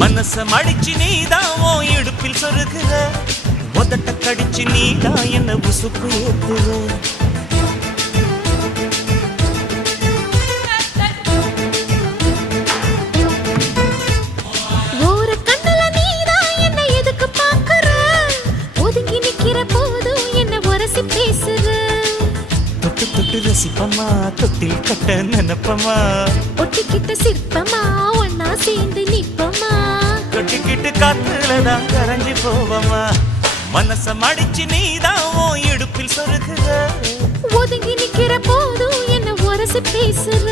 மனச மடிச்சு நீதான் உன் இடுப்பில் சொருகுற, உதட்ட கடிச்சு நீதான் என்ன உசுப்பு ஏத்துற. ஒரு கண்ணுல நீதான் என்ன எதுக்கு பாக்குற, ஒதுங்கி நிக்கிற போதும் என்ன உரசி பேசுற. தொட்டு தொட்டு ரசிப்பமா, தொட்டில் கட்ட நினைப்பமா, ஒட்டிக்கிட்ட சிற்பமா ஒன்னா சேர்ந்து நிப்பமா, தொட்டிக்கிட்டு காத்துலதான் கரைஞ்சி போவமா. மனச மடிச்சு நீதான் உன் இடுப்பில் சொருகுற, ஒதுங்கி நிக்கிற போதும் என்ன உரசி பேசுற.